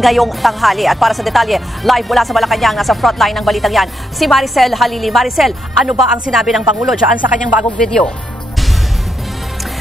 ngayong tanghali. At para sa detalye, live mula sa Malacanang, sa frontline ng balitang yan, si Maricel Halili. Maricel, ano ba ang sinabi ng Pangulo dyan sa kanyang bagong video?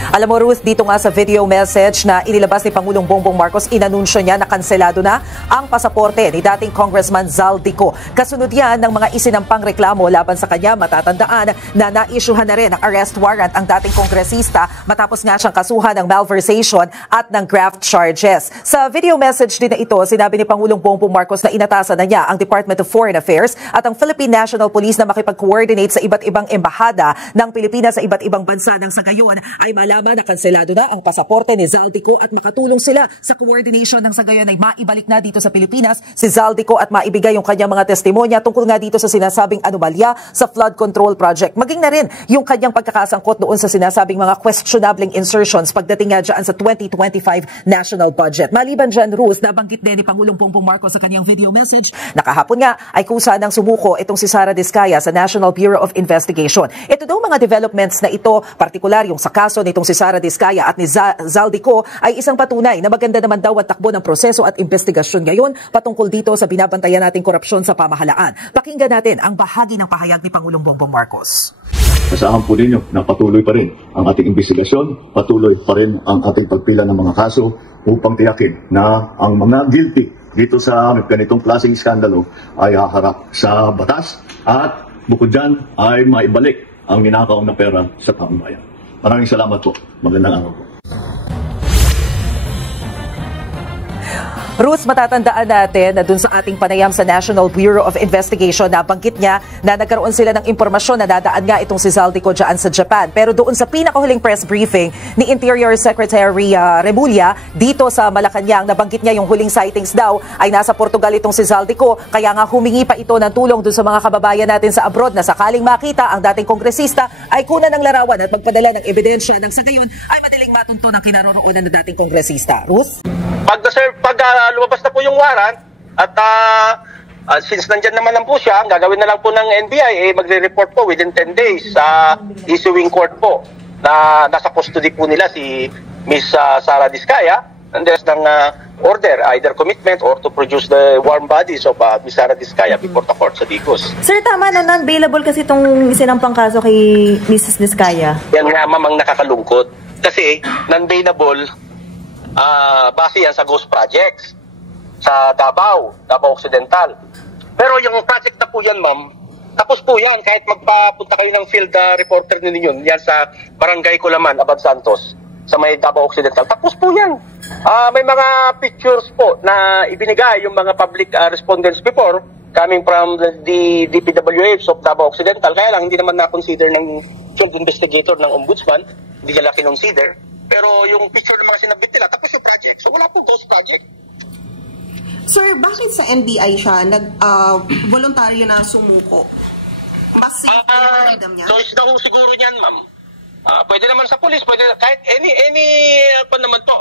Alam mo, Ruth, dito nga sa video message na inilabas ni Pangulong Bongbong Marcos, inanunsyo niya na kanselado na ang pasaporte ni dating Congressman Zaldico. Kasunod yan ng mga isinampang reklamo laban sa kanya. Matatandaan na naisyuhan na rin ng arrest warrant ang dating kongresista matapos nga siyang kasuhan ng malversation at ng graft charges. Sa video message din na ito, sinabi ni Pangulong Bongbong Marcos na inatasan na niya ang Department of Foreign Affairs at ang Philippine National Police na makipag-coordinate sa iba't ibang embahada ng Pilipinas sa iba't ibang bansa nang sa gayon ay malaman na kanselado na ang pasaporte ni Zaldico at makatulong sila sa coordination ng sa gayon ay maibalik na dito sa Pilipinas si Zaldico at maibigay yung kanyang mga testimonya tungkol nga dito sa sinasabing anomalya sa flood control project. Maging na rin yung kanyang pagkakasangkot doon sa sinasabing mga questionable insertions pagdating nga dyan sa 2025 national budget. Maliban dyan, Ruth, nabanggit din ni Pangulong Bongbong Marcos sa kanyang video message na kahapon nga ay kusa ng sumuko itong si Sara Diskaya sa National Bureau of Investigation. Ito daw mga developments na ito, partikular yung sa kaso nitong si Sara Diskaya at ni Zaldico ay isang patunay na maganda naman daw ang takbo ng proseso at investigasyon ngayon patungkol dito sa binabantayan nating korupsyon sa pamahalaan. Pakinggan natin ang bahagi ng pahayag ni Pangulong Bongbong Marcos. Asahan po ninyo na patuloy pa rin ang ating investigasyon, patuloy pa rin ang ating pagpila ng mga kaso upang tiyakin na ang mga guilty dito sa ganitong klaseng skandalo ay haharap sa batas at bukod dyan ay maibalik ang ninakaw na pera sa taong bayan. Maraming salamat po. Magandang araw po. Ruth, matatandaan natin na dun sa ating panayam sa National Bureau of Investigation, nabanggit niya na nagkaroon sila ng impormasyon na dadaan nga itong si Zaldico dyan sa Japan. Pero doon sa pinakahuling press briefing ni Interior Secretary Remulla dito sa Malacanang, nabanggit niya yung huling sightings daw ay nasa Portugal itong si Zaldico. Kaya nga humingi pa ito ng tulong dun sa mga kababayan natin sa abroad na sakaling makita ang dating kongresista ay kunan ng larawan at magpadala ng ebidensya nang sa gayon ay madaling matunto ng kinaroroonan ng dating kongresista. Ruth? Pag lumabas na po yung warrant at since nandyan naman lang po siya, ang gagawin na lang po ng NBI magre-report po within 10 days sa issuing court po na nasa custody po nila si Miss Sara Diskaya and there's ng order, either commitment or to produce the warm bodies of Miss Sara Diskaya before the court sa Digos. Sir, tama na non-bailable kasi itong sinampang kaso kay Mrs. Diskaya. Yan nga mamang nakakalungkot kasi non-bailable base yan sa ghost projects sa Davao Occidental. Pero yung project na po yan, ma'am, tapos po yan kahit magpapunta kayo ng field reporter ninyo yan sa Barangay Colaman, Abad Santos, sa may Davao Occidental. Tapos po yan. May mga pictures po na ibinigay yung mga public respondents before coming from the DPWH of Davao Occidental. Kaya lang hindi naman na-consider ng field investigator ng ombudsman, hindi nila kinonsider. Pero yung picture ng mga sinabit nila, tapos yung project. So wala pong ghost project. Sir, bakit sa NBI siya voluntaryo na sumuko? Mas safe yung freedom niya? Choice daw siguro niyan, ma'am. Pwede naman sa police, pwede kahit any naman po,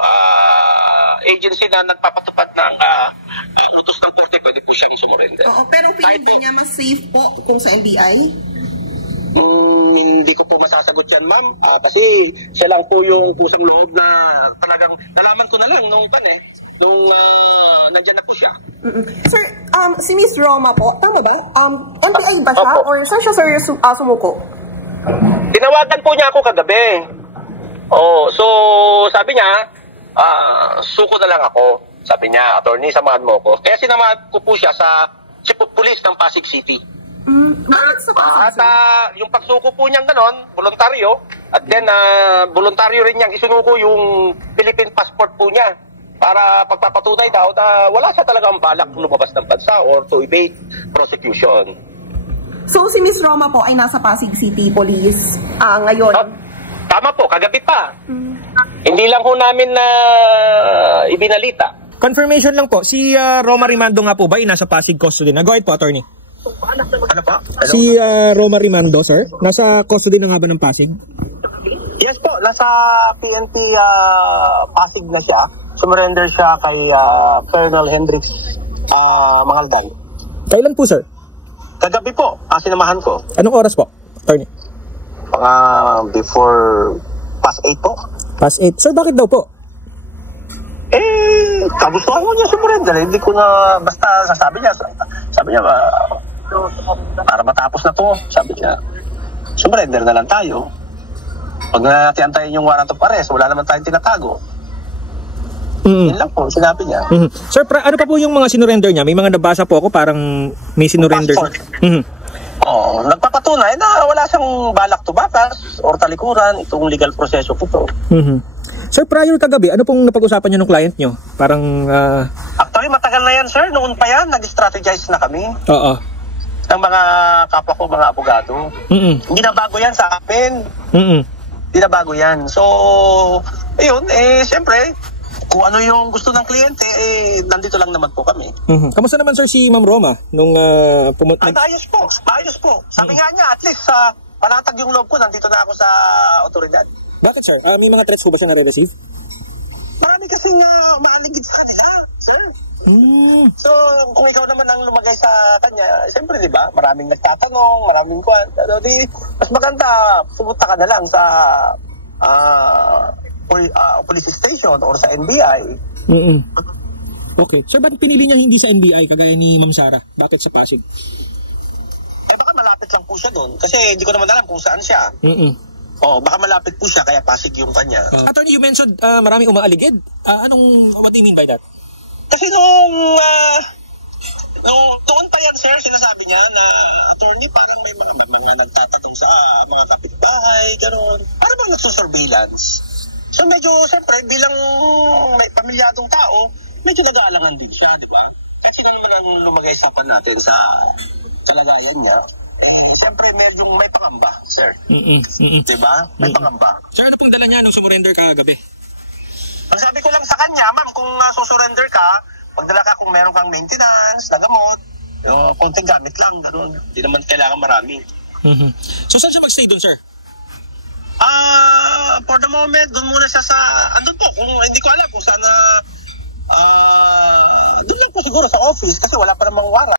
agency na nagpapatupad ng utos ng korte, pwede po siyang sumurrender. Oo, pero feeling niya mas safe po kung sa NBI? Hindi ko po masasagot yan, ma'am. Kasi siya lang po yung kusang loob na talagang nalaman ko na lang nung nandiyan na po siya. Sir, si Miss Roma po, tama ba? NBI ba siya? Opo. Or saan siya, sir, sumuko? Tinawagan po niya ako kagabi. So sabi niya, suko na lang ako. Sabi niya, attorney, samahan mo ako. Kaya sinamahan ko po siya sa Chief of Police ng Pasig City. At yung pagsuko po niyang ganon, voluntaryo, at then voluntaryo rin niyang isunuko yung Philippine passport po niya para pagpapatunay daw na wala siya talagang balak lumabas ng bansa or to evade prosecution. So si Miss Roma po ay nasa Pasig City Police ngayon? Tama po, kagabi pa. Hindi lang ho namin na ibinalita. Confirmation lang po, si Roma Rimando nga po ba ay nasa Pasig custody na? Go ahead po, attorney. Ano pa? Si Roma Rimando, sir, nasa custody na nga ba ng Pasig? Yes po, nasa PNP Pasig na siya. Sumurrender siya kay Colonel Hendrix Mangaldan. Kailan po, sir? Kagabi po, sinamahan ko. Anong oras po, attorney? Before past 8 po. Past 8. Sir, bakit daw po? kagustuhan mo niya sumurrender. Hindi ko na, basta sabi niya, para matapos na to, sabi niya, sumurrender na lang tayo. Pag natin-antayin yung warrant of arrest, wala naman tayong tinatago. Yun lang po, sinabi niya. Sir, ano pa po yung mga sinurrender niya? May mga nabasa po ako, parang may sinurrender. Nagpapatunay na wala siyang balak tubatas or talikuran itong legal proseso po to. Sir, prior kagabi, ano pong napag-usapan niyo ng client niyo? Parang... Actually, matagal na yan, sir. Noon pa yan, nag-strategize na kami. Oo. Ng mga kapwa ko, mga abogado. Hindi na bago yan sa amin. Hindi na bago yan. So, ayun, siyempre, kung ano yung gusto ng kliyente, nandito lang naman po kami. Kamusta naman, sir, si Ma'am Roma? Nung pumunta? Maayos po, maayos po. Sabi nga niya, at least, panatag yung loob ko, nandito na ako sa otoridad. Bakit, sir? May mga threats po ba siya na-receive? Marami kasing maaligid sa kanila, sir. So, kung ikaw naman ang lumagay sa kanya, siyempre, di ba, maraming nagtatanong, maraming kwan. Mas maganda, pumunta ka na lang sa police station or sa NBI. Okay. Sir, bakit pinili niya hindi sa NBI kagaya ni Ma'am Sara? Bakit sa Pasig? Baka malapit lang po siya doon. Kasi hindi ko naman alam kung saan siya. Baka malapit po siya, kaya Pasig yung kanya. Attorney, you mentioned maraming umaaligid. What do you mean by that? Kasi noon pa yan, sir, sinasabi niya na attorney, parang may mga nagtatanong sa mga kapitbahay, gano'n. Para bang nagsusurveillance? So medyo, siyempre, bilang may pamilyadong tao, medyo nag-aalangan din siya, di ba? Kasi kung naman lumagay sa upan natin sa kalagayan niya, siyempre, medyo may pangamba, sir. Di ba? May pangamba. Sir, ano pong dala niya nung sumurrender ka kagabi? Ang sabi ko lang sa kanya, ma'am, kung susurrender ka, magdala ka kung meron kang maintenance, na gamot, konting gamit lang, gano'n. Hindi naman kailangan marami. So, saan siya magstay doon, sir? For the moment, doon muna siya sa, andun po, kung hindi ko alam kung saan doon lang po siguro sa office, kasi wala pa namang warrant.